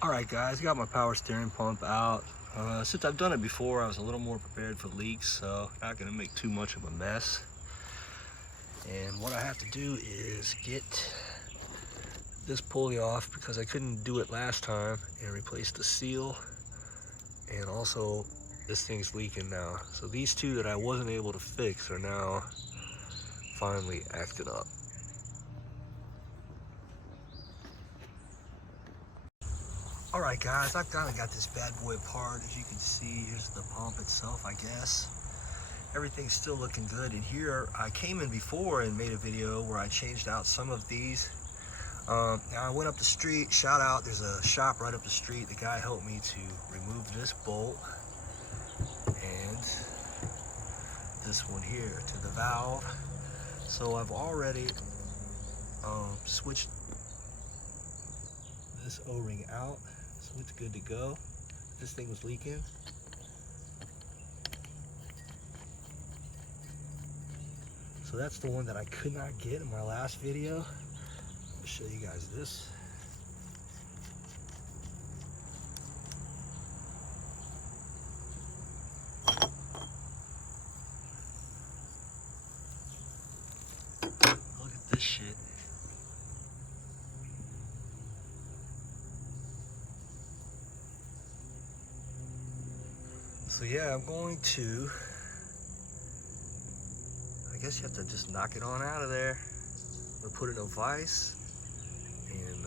Alright guys, got my power steering pump out. Since I've done it before, I was a little more prepared for leaks, so not going to make too much of a mess. And what I have to do is get this pulley off because I couldn't do it last time, and replace the seal. And also, this thing's leaking now. So these two that I wasn't able to fix are now finally acting up. Alright guys, I've kind of got this bad boy apart. As you can see, here's the pump itself, I guess. Everything's still looking good. And here, I came in before and made a video where I changed out some of these. Now I went up the street, shout out, there's a shop right up the street. The guy helped me to remove this bolt and this one here to the valve. So I've already switched this O-ring out. So it's good to go. This thing was leaking. So that's the one that I could not get in my last video. I'll show you guys this. Look at this shit. So yeah, I'm going to, I guess you have to just knock it on out of there. I'm gonna put it in a vise and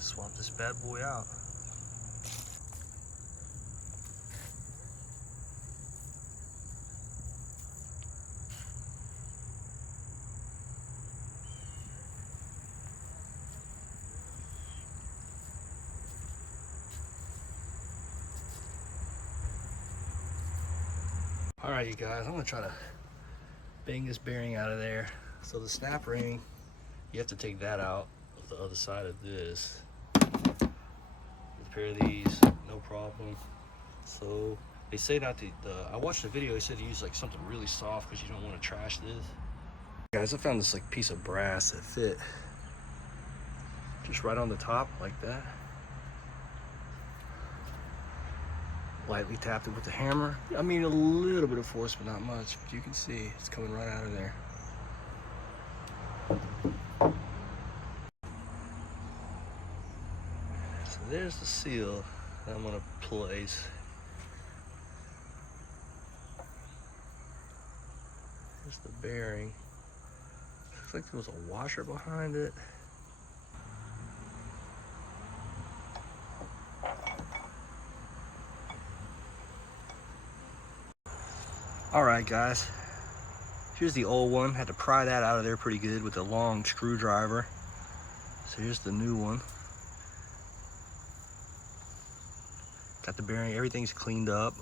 swap this bad boy out. All right, you guys, I'm gonna try to bang this bearing out of there. So the snap ring, you have to take that out of the other side of this. Repair these, no problem. So they say not to, I watched the video, they said to use like something really soft because you don't want to trash this. Guys, I found this like piece of brass that fit just right on the top like that. Lightly tapped it with the hammer. I mean, a little bit of force, but not much. But you can see it's coming right out of there. So there's the seal that I'm gonna place. Here's the bearing. Looks like there was a washer behind it. All right, guys, here's the old one. Had to pry that out of there pretty good with a long screwdriver. So here's the new one. Got the bearing, everything's cleaned up.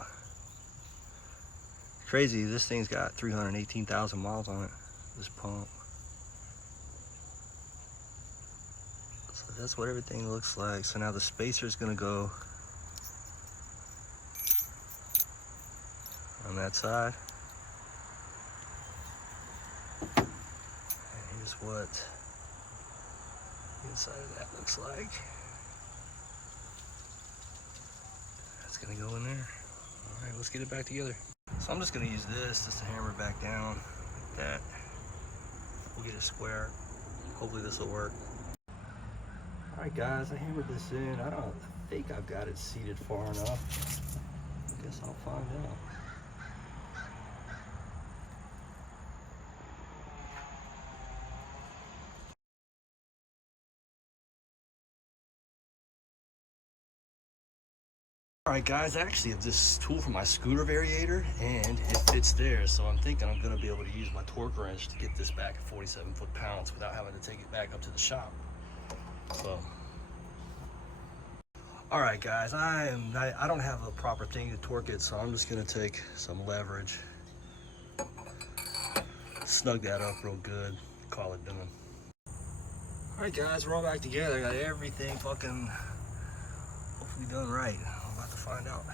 Crazy, this thing's got 318,000 miles on it, this pump. So that's what everything looks like. So now the spacer's gonna go on that side. And here's what the inside of that looks like. That's gonna go in there. All right, let's get it back together. So I'm just gonna use this just to hammer it back down like that. We'll get it square. Hopefully this will work. All right, guys, I hammered this in. I think I've got it seated far enough. I guess I'll find out. All right, guys, I actually have this tool for my scooter variator and it fits there. So I'm thinking I'm gonna be able to use my torque wrench to get this back at 47 foot-pounds without having to take it back up to the shop. So, all right, guys, I don't have a proper thing to torque it, so I'm just gonna take some leverage, snug that up real good, call it done. All right, guys, we're all back together. I got everything fucking hopefully done right. I'm about to find out.